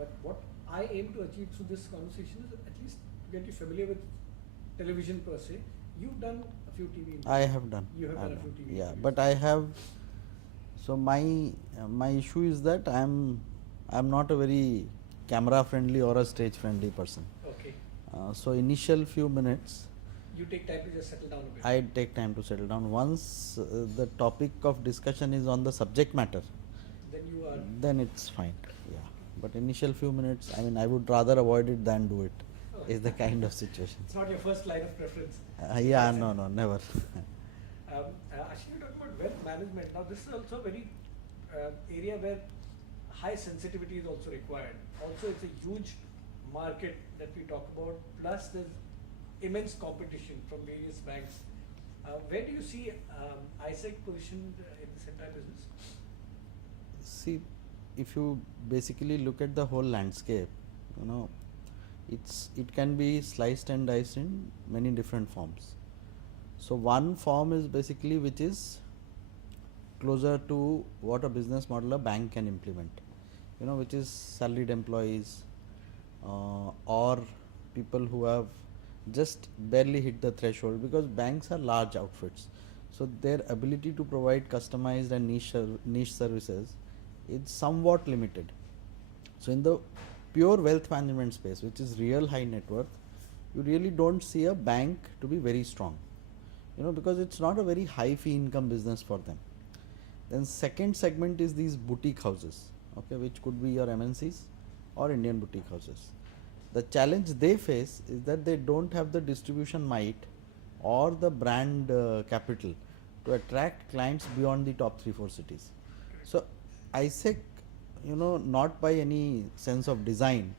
But what I aim to achieve through this conversation is at least to get you familiar with television per se. You've done a few TV interviews. I have done. You have I done have a few done. TV Yeah, interviews. but I have. So my issue is that I'm not a very camera friendly or a stage friendly person. Okay. So initial few minutes, You take time to just settle down a bit. I take time to settle down. Once the topic of discussion is on the subject matter, Then you are. then it's fine. Yeah. But initial few minutes, I mean, I would rather avoid it than do it. Oh. Is the kind of situation. It's not your first line of preference. Yeah, no, never. Actually, you're talking about wealth management. Now, this is also a very area where high sensitivity is also required. Also, it's a huge market that we talk about. Plus, there's immense competition from various banks. Where do you see ISEC positioned in this entire business? See, if you basically look at the whole landscape, you know, it can be sliced and diced in many different forms. So one form is basically which is closer to what a business model a bank can implement, you know, which is salaried employees or people who have just barely hit the threshold, because banks are large outfits, so their ability to provide customized and niche services is somewhat limited. So in the pure wealth management space, which is real high net worth, you really don't see a bank to be very strong, you know, because it's not a very high fee income business for them. Then second segment is these boutique houses, okay, which could be your MNCs or Indian boutique houses. The challenge they face is that they don't have the distribution might or the brand capital to attract clients beyond the top 3-4 cities. So ISEC, you know, not by any sense of design,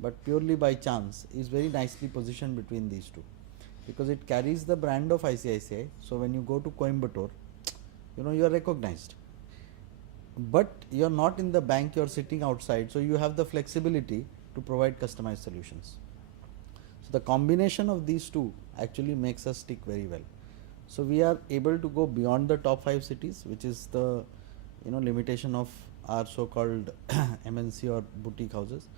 but purely by chance, is very nicely positioned between these two, because it carries the brand of ICICI. So when you go to Coimbatore, you know, you are recognized, but you are not in the bank, you are sitting outside, so you have the flexibility to provide customized solutions. So the combination of these two actually makes us stick very well. So we are able to go beyond the top 5 cities, which is the, you know, limitation of our so-called MNC or boutique houses,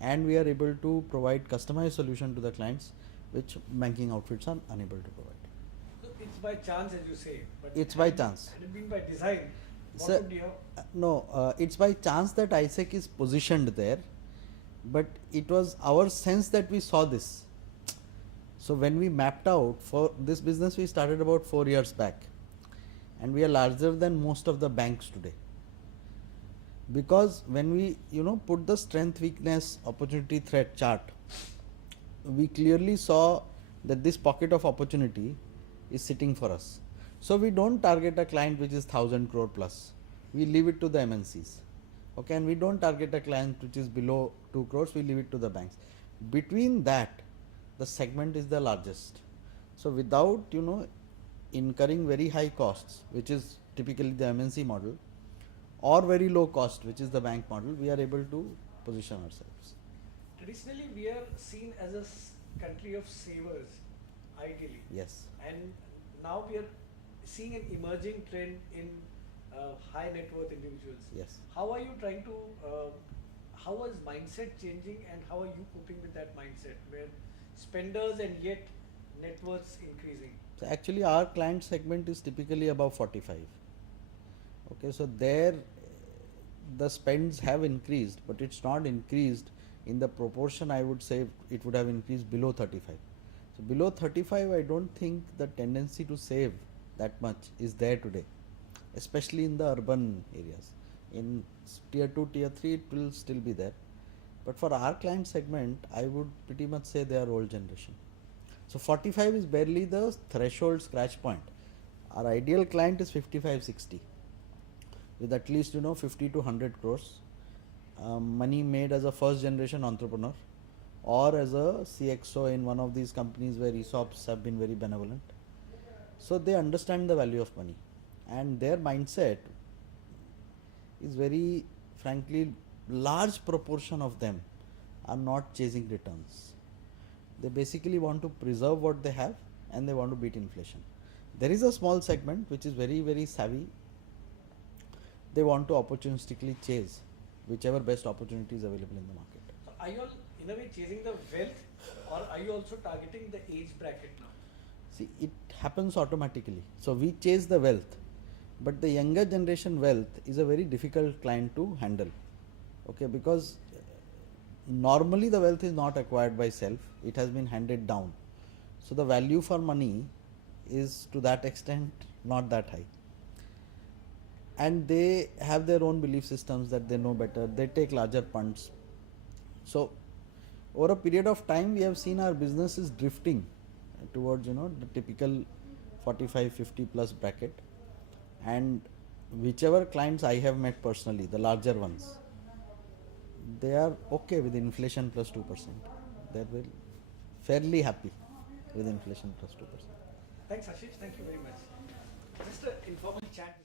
and we are able to provide customized solution to the clients, which banking outfits are unable to provide. So it's by chance, as you say. But It's by chance. Had it been by design, what Sir, would you have? no, it's by chance that ISEC is positioned there, but it was our sense that we saw this. So when we mapped out for this business, we started about 4 years back, and we are larger than most of the banks today. Because when we, you know, put the strength, weakness, opportunity, threat chart, we clearly saw that this pocket of opportunity is sitting for us. So we don't target a client which is 1000 crore plus. We leave it to the MNCs. Okay, and we don't target a client which is below 2 crores, we leave it to the banks. Between that, the segment is the largest. So without, you know, incurring very high costs, which is typically the MNC model, or very low cost, which is the bank model, we are able to position ourselves. Traditionally, we are seen as a country of savers, ideally. Yes. And now we are seeing an emerging trend in high net worth individuals. Yes. How are you trying to, how is mindset changing, and how are you coping with that mindset where spenders and yet net worths increasing? So actually our client segment is typically above 45. Okay, so there the spends have increased, but it's not increased in the proportion I would say it would have increased below 35. So below 35, I don't think the tendency to save that much is there today, especially in the urban areas. In tier 2, tier 3, it will still be there. But for our client segment, I would pretty much say they are old generation. So 45 is barely the threshold scratch point. Our ideal client is 55, 60 with at least, you know, 50 to 100 crores money made as a first generation entrepreneur or as a CXO in one of these companies where ESOPs have been very benevolent. So they understand the value of money, and their mindset is very, frankly, large proportion of them are not chasing returns. They basically want to preserve what they have, and they want to beat inflation. There is a small segment which is very, very savvy. They want to opportunistically chase, whichever best opportunity is available in the market. So are you all in a way chasing the wealth, or are you also targeting the age bracket now? See, it happens automatically. So we chase the wealth, but the younger generation wealth is a very difficult client to handle. Okay, because normally the wealth is not acquired by self, it has been handed down. So the value for money is to that extent not that high. And they have their own belief systems that they know better, they take larger punts. So over a period of time we have seen our business is drifting towards the typical 45-50 plus bracket, and whichever clients I have met personally, the larger ones, they are okay with inflation plus 2%. They're fairly happy with inflation plus 2%. Thanks, Ashish. Thank you very much. Just an informal chat.